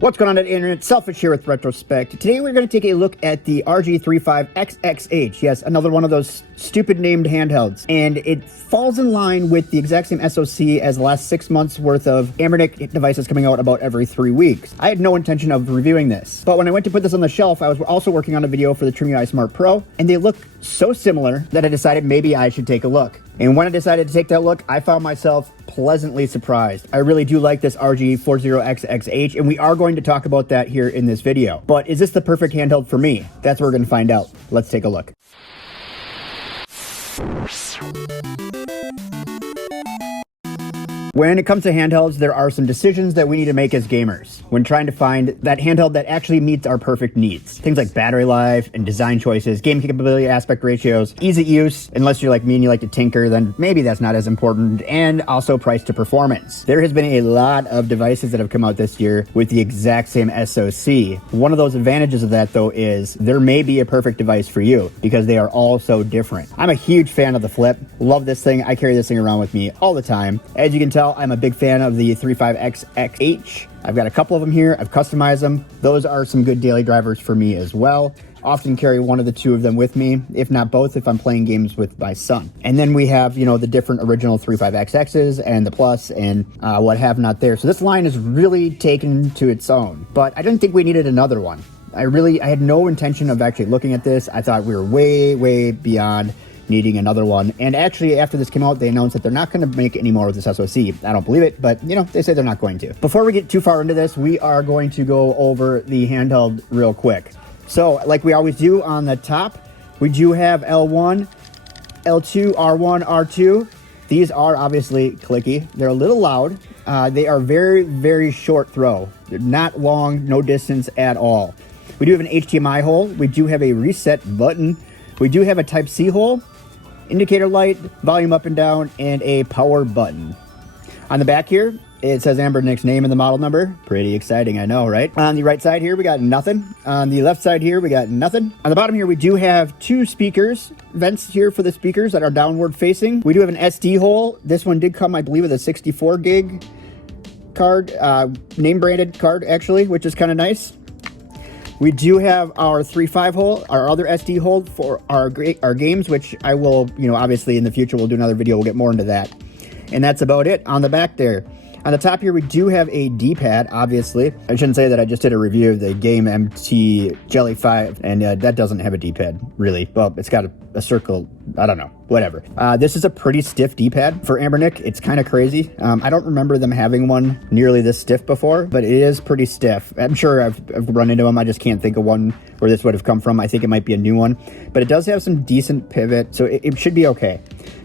What's going on at the internet? Selfish here with Retrospect. Today we're going to take a look at the RG35xxH. Yes, another one of those stupid named handhelds. And it falls in line with the exact same SoC as the last 6 months worth of Anbernic devices coming out about every 3 weeks. I had no intention of reviewing this, but when I went to put this on the shelf, I was also working on a video for the Trim UI Smart Pro, and they look so similar that I decided maybe I should take a look. And when I decided to take that look, I found myself pleasantly surprised. I really do like this RG40xxH, and we are going to talk about that here in this video. But is this the perfect handheld for me? That's what we're going to find out. Let's take a look. When it comes to handhelds, there are some decisions that we need to make as gamers when trying to find that handheld that actually meets our perfect needs. Things like battery life and design choices, game capability, aspect ratios, ease of use. Unless you're like me and you like to tinker, then maybe that's not as important. And also price to performance. There has been a lot of devices that have come out this year with the exact same SoC. One of those advantages of that though is there may be a perfect device for you because they are all so different. I'm a huge fan of the Flip. Love this thing. I carry this thing around with me all the time. As you can tell, I'm a big fan of the 35xxH. I've got a couple of them here. I've customized them. Those are some good daily drivers for me as well. Often carry one of the two of them with me, if not both, if I'm playing games with my son. And then we have, you know, the different original 35xx's and the Plus and what have not there. So this line is really taken to its own, but I didn't think we needed another one. I had no intention of actually looking at this. I thought we were way beyond needing another one. And actually, after this came out, they announced that they're not going to make any more with this SoC. I don't believe it, but you know, they say they're not going to. Before we get too far into this, we are going to go over the handheld real quick. So, like we always do on the top, we do have L1, L2, R1, R2. These are obviously clicky. They're a little loud. They are very short throw. They're not long, no distance at all. We do have an HDMI hole. We do have a reset button. We do have a Type-C hole, indicator light, volume up and down, and a power button. On the back here, it says Anbernic's name and the model number. Pretty exciting, I know, right? On the right side here, we got nothing. On the left side here, we got nothing. On the bottom here, we do have two speakers, vents here for the speakers that are downward facing. We do have an SD hole. This one did come, I believe, with a 64 gig card, name branded card actually, which is kind of nice. We do have our 3.5 hole, our other SD hole for our games, which I will, you know, obviously in the future we'll do another video, we'll get more into that. And that's about it on the back there. On the top here, we do have a D-pad, obviously. I shouldn't say that I just did a review of the Game MT Jelly 5, and that doesn't have a D-pad, really. Well, it's got a circle, I don't know, whatever. This is a pretty stiff D-pad for Anbernic. It's kind of crazy. I don't remember them having one nearly this stiff before, but it is pretty stiff. I'm sure I've run into them. I just can't think of one where this would have come from. I think it might be a new one, but it does have some decent pivot, so it should be okay.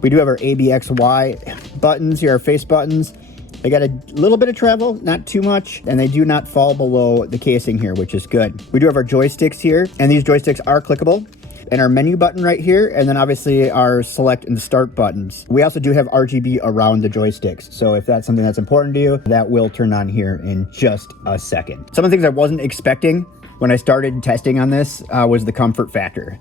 We do have our ABXY buttons here, our face buttons. They got a little bit of travel, not too much, and they do not fall below the casing here, which is good. We do have our joysticks here, and these joysticks are clickable, and our menu button right here, and then obviously our select and start buttons. We also do have RGB around the joysticks, so if that's something that's important to you, that will turn on here in just a second. Some of the things I wasn't expecting when I started testing on this was the comfort factor.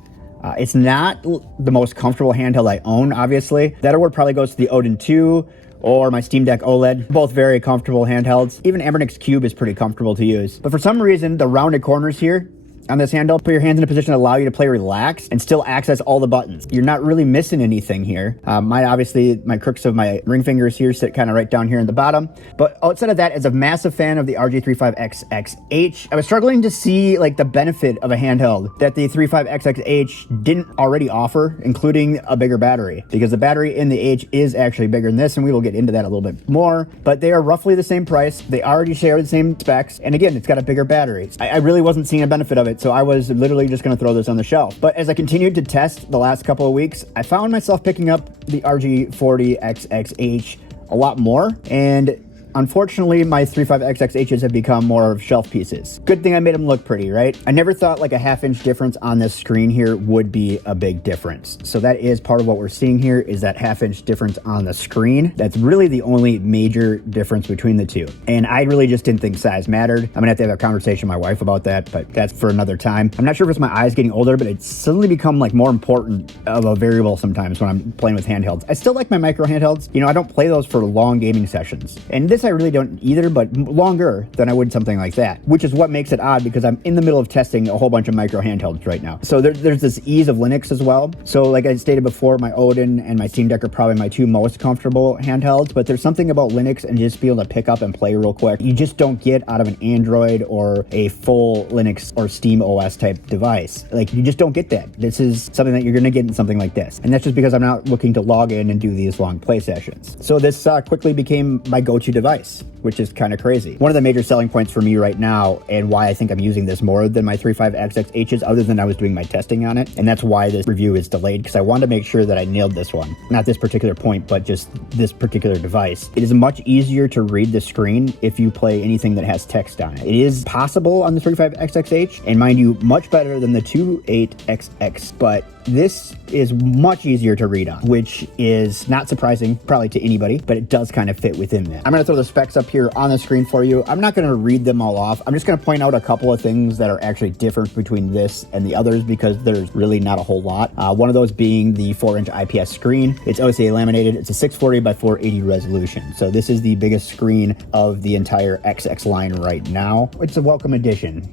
It's not the most comfortable handheld I own, obviously. That award probably goes to the Odin 2, or my Steam Deck OLED, both very comfortable handhelds. Even Anbernic's Cube is pretty comfortable to use. But for some reason, the rounded corners here on this handheld put your hands in a position to allow you to play relaxed and still access all the buttons. You're not really missing anything here. My crooks of my ring fingers here sit kind of right down here in the bottom. But outside of that, as a massive fan of the RG35xxH, I was struggling to see like the benefit of a handheld that the 35xxH didn't already offer, including a bigger battery, because the battery in the H is actually bigger than this, and we will get into that a little bit more, but they are roughly the same price. They already share the same specs, and again, it's got a bigger battery. I really wasn't seeing a benefit of it, so I was literally just going to throw this on the shelf. But as I continued to test the last couple of weeks, I found myself picking up the RG40xxH a lot more, and unfortunately, my 35xxHs have become more of shelf pieces. Good thing I made them look pretty, right? I never thought like a half-inch difference on this screen here would be a big difference. So that is part of what we're seeing here, is that half-inch difference on the screen. That's really the only major difference between the two. And I really just didn't think size mattered. I'm gonna have to have a conversation with my wife about that, but that's for another time. I'm not sure if it's my eyes getting older, but it's suddenly become like more important of a variable sometimes when I'm playing with handhelds. I still like my micro handhelds. You know, I don't play those for long gaming sessions. And this guess I really don't either, but longer than I would something like that, which is what makes it odd because I'm in the middle of testing a whole bunch of micro handhelds right now. So there's this ease of Linux as well. So like I stated before, my Odin and my Steam Deck are probably my two most comfortable handhelds, but there's something about Linux and just be able to pick up and play real quick you just don't get out of an Android or a full Linux or Steam OS type device. Like, you just don't get that. This is something that you're going to get in something like this. And that's just because I'm not looking to log in and do these long play sessions. So this quickly became my go-to device, which is kind of crazy. One of the major selling points for me right now, and why I think I'm using this more than my 35xxHs, other than I was doing my testing on it, and that's why this review is delayed, because I wanted to make sure that I nailed this one. Not this particular point, but just this particular device. It is much easier to read the screen if you play anything that has text on it. It is possible on the 35xxH, and mind you, much better than the 28xx, but this is much easier to read on, which is not surprising probably to anybody, but it does kind of fit within that. I'm going to throw the specs up here on the screen for you. I'm not going to read them all off. I'm just going to point out a couple of things that are actually different between this and the others, because there's really not a whole lot. One of those being the 4-inch IPS screen. It's OCA laminated. It's a 640 by 480 resolution. So this is the biggest screen of the entire XX line right now. It's a welcome addition,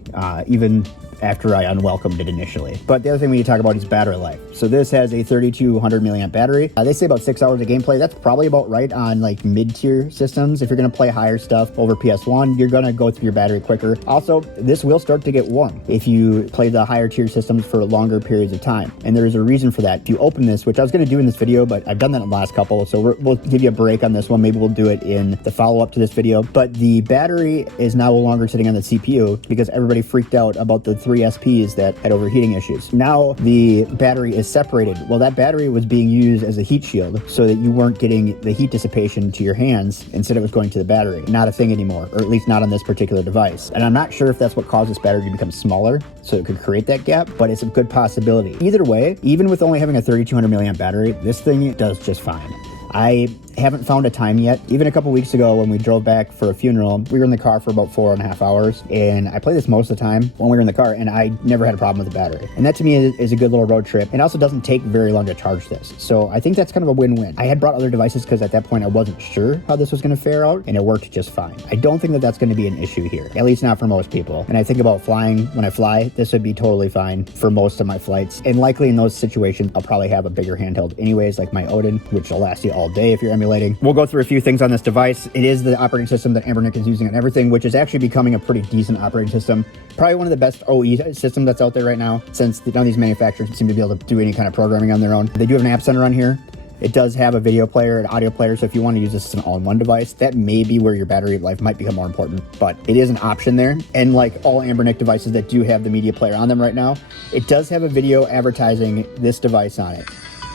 even after I unwelcomed it initially. But the other thing we need to talk about is battery life. So this has a 3200 milliamp battery. They say about 6 hours of gameplay. That's probably about right on like mid-tier systems. If you're gonna play higher stuff over PS1, you're gonna go through your battery quicker. Also, this will start to get warm if you play the higher tier systems for longer periods of time. And there's a reason for that. If you open this, which I was gonna do in this video, but I've done that in the last couple, so we'll give you a break on this one. Maybe we'll do it in the follow-up to this video. But the battery is now no longer sitting on the CPU because everybody freaked out about the 3 SPs that had overheating issues. Now the battery is separated. Well, that battery was being used as a heat shield so that you weren't getting the heat dissipation to your hands. Instead, it was going to the battery. Not a thing anymore, or at least not on this particular device. And I'm not sure if that's what caused this battery to become smaller, so it could create that gap, but it's a good possibility. Either way, even with only having a 3200 milliamp battery, this thing does just fine. I haven't found a time yet. Even a couple weeks ago when we drove back for a funeral, we were in the car for about 4.5 hours, and I play this most of the time when we were in the car, and I never had a problem with the battery. And that to me is a good little road trip. It also doesn't take very long to charge this. So I think that's kind of a win-win. I had brought other devices because at that point I wasn't sure how this was going to fare out, and it worked just fine. I don't think that that's going to be an issue here, at least not for most people. And I think about flying, when I fly, this would be totally fine for most of my flights. And likely in those situations, I'll probably have a bigger handheld anyways, like my Odin, which will last you all day if you're emulating. We'll go through a few things on this device. It is the operating system that Anbernic is using on everything, which is actually becoming a pretty decent operating system. Probably one of the best OE systems that's out there right now, since none of these manufacturers seem to be able to do any kind of programming on their own. They do have an app center on here. It does have a video player, an audio player, so if you want to use this as an all-in-one device, that may be where your battery life might become more important, but it is an option there. And like all Anbernic devices that do have the media player on them right now, it does have a video advertising this device on it.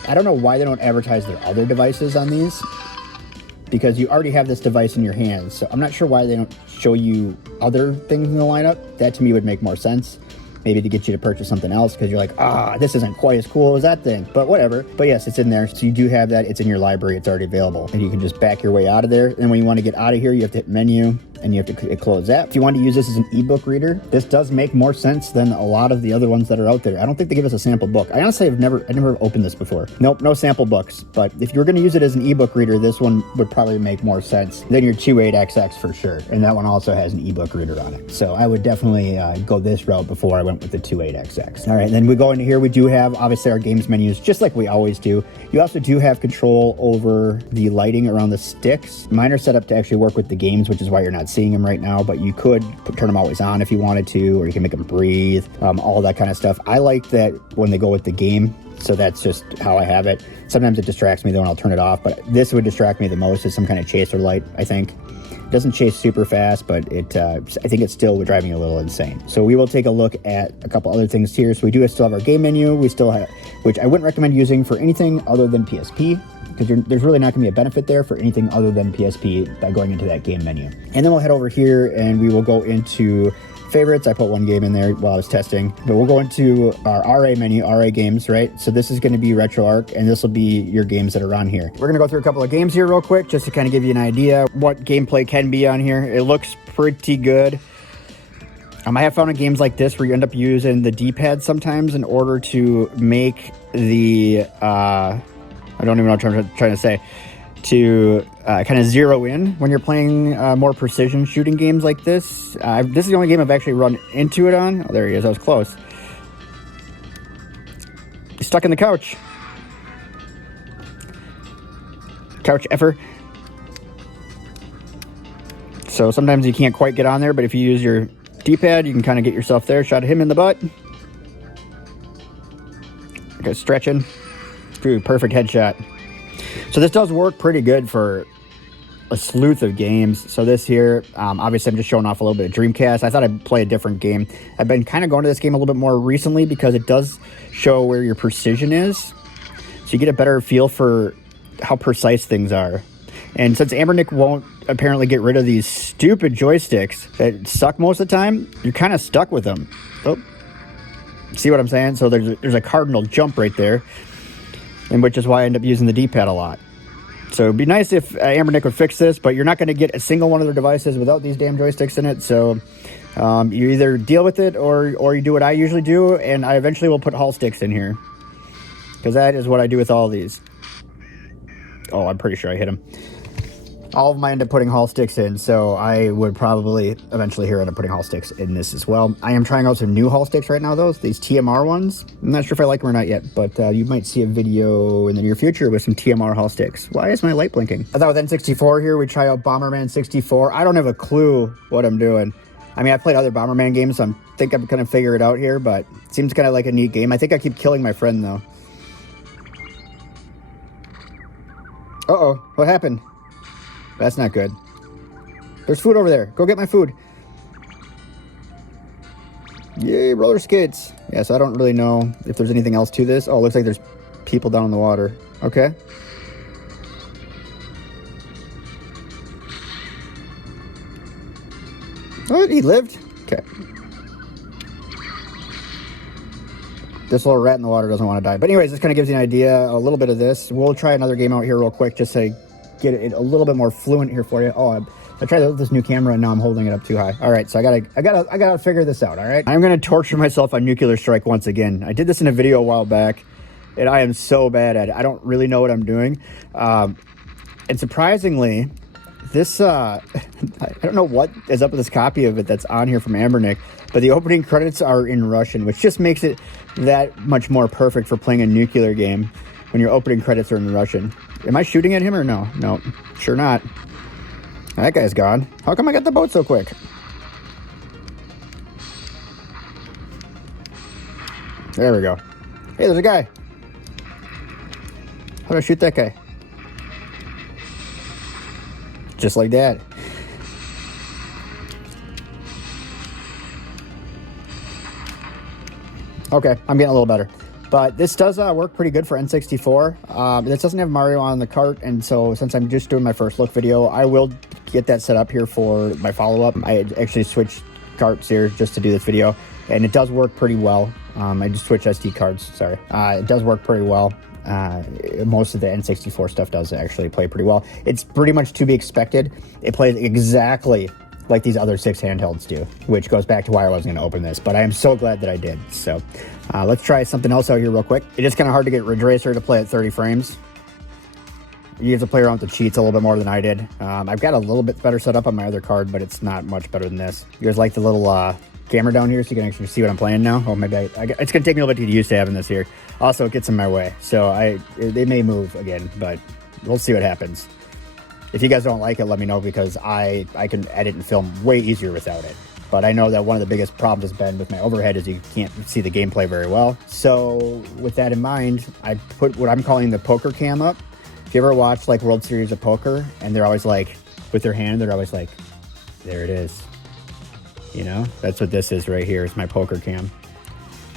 I don't know why they don't advertise their other devices on these, because you already have this device in your hands. So I'm not sure why they don't show you other things in the lineup. That to me would make more sense. Maybe to get you to purchase something else because you're like, this isn't quite as cool as that thing, but whatever. But yes, it's in there. So you do have that. It's in your library. It's already available. And you can just back your way out of there. And when you want to get out of here, you have to hit menu and you have to close that. If you want to use this as an ebook reader, this does make more sense than a lot of the other ones that are out there. I don't think they give us a sample book. I honestly have never opened this before. Nope, no sample books. But if you're going to use it as an ebook reader, this one would probably make more sense than your 28xx for sure. And that one also has an ebook reader on it. So I would definitely go this route before I went with the 28xx. All right, then we go into here. We do have obviously our games menus, just like we always do. You also do have control over the lighting around the sticks. Mine are set up to actually work with the games, which is why you're not seeing them right now, but you could turn them always on if you wanted to, or you can make them breathe, all that kind of stuff. I like that when they go with the game, so that's just how I have it. Sometimes it distracts me though and I'll turn it off, but this would distract me the most is some kind of chaser light, I think. It doesn't chase super fast, but I think it still would drive me a little insane. So we will take a look at a couple other things here. So we do still have our game menu. We still have, which I wouldn't recommend using for anything other than PSP, because there's really not going to be a benefit there for anything other than PSP by going into that game menu. And then we'll head over here and we will go into favorites. I put one game in there while I was testing, but we'll go into our RA menu, RA games, right? So this is going to be RetroArch, and this will be your games that are on here. We're going to go through a couple of games here real quick, just to kind of give you an idea what gameplay can be on here. It looks pretty good. I have found in games like this where you end up using the D-pad sometimes in order to make the, I don't even know what I'm trying to say. to kind of zero in when you're playing more precision shooting games like this. This is the only game I've actually run into it on. Oh, there he is. I was close. He's stuck in the couch. Couch effer. So sometimes you can't quite get on there, but if you use your D-pad, you can kind of get yourself there. Shot him in the butt. Okay, stretching. Ooh, perfect headshot. So this does work pretty good for a sleuth of games. So this here, obviously I'm just showing off a little bit of Dreamcast. I thought I'd play a different game. I've been kind of going to this game a little bit more recently because it does show where your precision is. So you get a better feel for how precise things are. And since Anbernic won't apparently get rid of these stupid joysticks that suck most of the time, you're kind of stuck with them. Oh, see what I'm saying? So there's a cardinal jump right there, and which is why I end up using the D-pad a lot. So it'd be nice if Anbernic would fix this, but you're not going to get a single one of their devices without these damn joysticks in it. So you either deal with it or you do what I usually do, and I eventually will put Hall sticks in here, because that is what I do with all these. Oh, I'm pretty sure I hit him. All of them I end up putting Hall sticks in, so I would probably eventually here end up putting Hall sticks in this as well. I am trying out some new Hall sticks right now, though, these TMR ones. I'm not sure if I like them or not yet, but you might see a video in the near future with some TMR Hall sticks. Why is my light blinking? I thought with N64 here, we'd try out Bomberman 64. I don't have a clue what I'm doing. I mean, I've played other Bomberman games, so I think I'm going to figure it out here, but it seems kind of like a neat game. I think I keep killing my friend, though. Uh-oh, what happened? That's not good. There's food over there. Go get my food. Yay, roller skates. Yeah, so I don't really know if there's anything else to this. Oh, it looks like there's people down in the water. Okay. Oh, he lived? Okay. This little rat in the water doesn't want to die. But anyways, this kind of gives you an idea, a little bit of this. We'll try another game out here real quick just to get it a little bit more fluent here for you. Oh, I tried this new camera and now I'm holding it up too high. All right, so I gotta figure this out. All right, I'm gonna torture myself on Nuclear Strike once again. I did this in a video a while back, and I am so bad at it. I don't really know what I'm doing, and surprisingly, this I don't know what is up with this copy of it that's on here from Anbernic, but the opening credits are in Russian, which just makes it that much more perfect for playing a nuclear game when your opening credits are in Russian. Am I shooting at him or no? No, sure not. That guy's gone. How come I got the boat so quick? There we go. Hey, there's a guy. How do I shoot that guy? Just like that. Okay, I'm getting a little better. But this does work pretty good for N64. This doesn't have Mario on the cart, and so since I'm just doing my first look video, I will get that set up here for my follow-up. I actually switched carts here just to do this video, and it does work pretty well. I just switched SD cards, sorry. It does work pretty well. Most of the N64 stuff does actually play pretty well. It's pretty much to be expected. It plays exactly like these other 6 handhelds do, which goes back to why I wasn't going to open this, but I am so glad that I did. So let's try something else out here real quick. It is kind of hard to get Ridge Racer to play at 30 frames. You have to play around with the cheats a little bit more than I did. I've got a little bit better set up on my other card, but it's not much better than this. You guys like the little camera down here so you can actually see what I'm playing now? Oh, maybe it's going to take me a little bit to get used to having this here. Also, it gets in my way, so they may move again, but we'll see what happens. If you guys don't like it, let me know, because I can edit and film way easier without it. But I know that one of the biggest problems has been with my overhead is you can't see the gameplay very well. So with that in mind, I put what I'm calling the poker cam up. If you ever watch like World Series of Poker and they're always like, with their hand, they're always like, there it is. You know, that's what this is right here. It's my poker cam.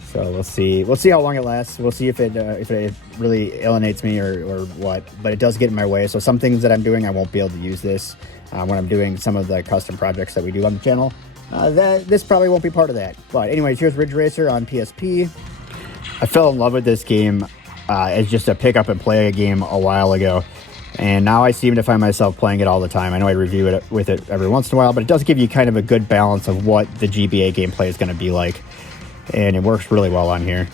So we'll see how long it lasts. We'll see if it really alienates me or what, but it does get in my way. So some things that I'm doing, I won't be able to use this when I'm doing some of the custom projects that we do on the channel. This probably won't be part of that. But anyways, here's Ridge Racer on PSP. I fell in love with this game as just a pick up and play a game a while ago. And now I seem to find myself playing it all the time. I know I review it with it every once in a while, but it does give you kind of a good balance of what the GBA gameplay is going to be like. And it works really well on here.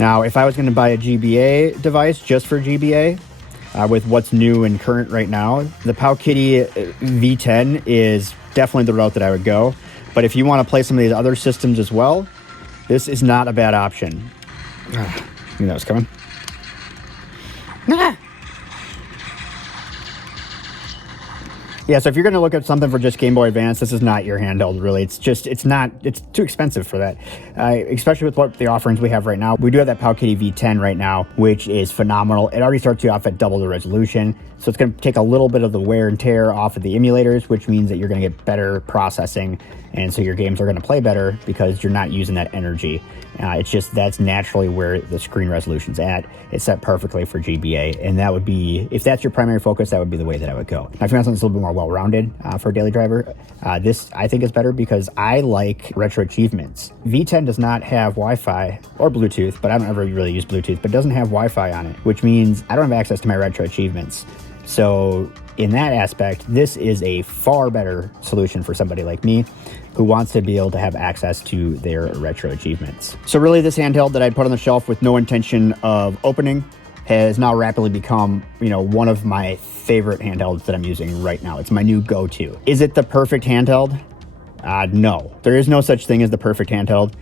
Now, if I was going to buy a GBA device just for GBA, with what's new and current right now. The Powkiddy V10 is definitely the route that I would go. But if you want to play some of these other systems as well, this is not a bad option. I knew that was coming. Yeah, so if you're going to look at something for just Game Boy Advance, this is not your handheld, really. It's too expensive for that, especially with what the offerings we have right now. We do have that Powkiddy V10 right now, which is phenomenal. It already starts you off at double the resolution, so it's going to take a little bit of the wear and tear off of the emulators, which means that you're going to get better processing, and so your games are going to play better because you're not using that energy. It's just that's naturally where the screen resolution's at. It's set perfectly for GBA, and that would be, if that's your primary focus, that would be the way that I would go. Now, if you want something that's a little bit more well-rounded for a daily driver, this I think is better because I like retro achievements. V10 does not have Wi-Fi or Bluetooth, but I don't ever really use Bluetooth, but it doesn't have Wi-Fi on it, which means I don't have access to my retro achievements. So in that aspect, this is a far better solution for somebody like me who wants to be able to have access to their retro achievements. So really, this handheld that I'd put on the shelf with no intention of opening has now rapidly become, one of my favorite handhelds that I'm using right now. It's my new go-to. Is it the perfect handheld? No. There is no such thing as the perfect handheld.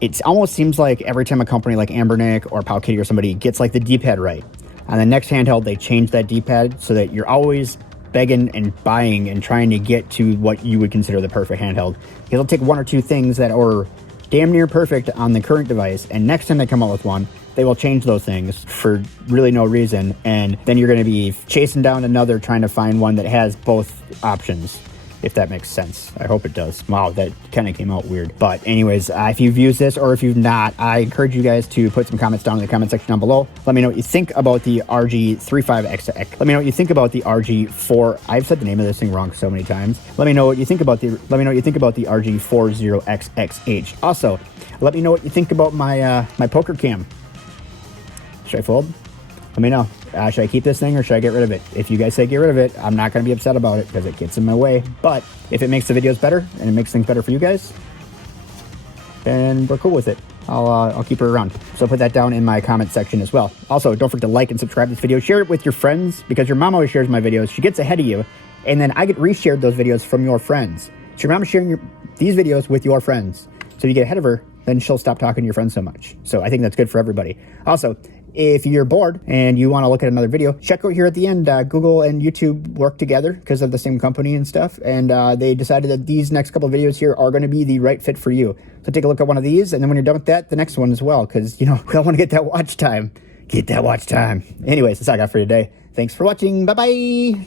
It almost seems like every time a company like Anbernic or Powkiddy or somebody gets like the D-pad right, on the next handheld, they change that D-pad so that you're always begging and buying and trying to get to what you would consider the perfect handheld. It'll take one or two things that are damn near perfect on the current device, and next time they come out with one, they will change those things for really no reason, and then you're going to be chasing down another trying to find one that has both options, if that makes sense. I hope it does. Wow, that kind of came out weird. But anyways, if you've used this or if you've not, I encourage you guys to put some comments down in the comment section down below. Let me know what you think about the RG35xxH. Let me know what you think about the RG4. I've said the name of this thing wrong so many times. Let me know what you think about the RG40xxH. Also, let me know what you think about my my poker cam. Should I fold? Let me know. Should I keep this thing or should I get rid of it? If you guys say get rid of it, I'm not going to be upset about it because it gets in my way. But if it makes the videos better and it makes things better for you guys, then we're cool with it. I'll keep her around. So put that down in my comment section as well. Also, don't forget to like and subscribe to this video. Share it with your friends because your mom always shares my videos. She gets ahead of you, and then I get reshared those videos from your friends. So your mom's sharing these videos with your friends. So you get ahead of her, then she'll stop talking to your friends so much. So I think that's good for everybody. Also, if you're bored and you want to look at another video, check out here at the end. Google and YouTube work together because of the same company and stuff. And they decided that these next couple of videos here are going to be the right fit for you. So take a look at one of these. And then when you're done with that, the next one as well. Because, we all want to get that watch time. Get that watch time. Anyways, that's all I got for you today. Thanks for watching. Bye-bye.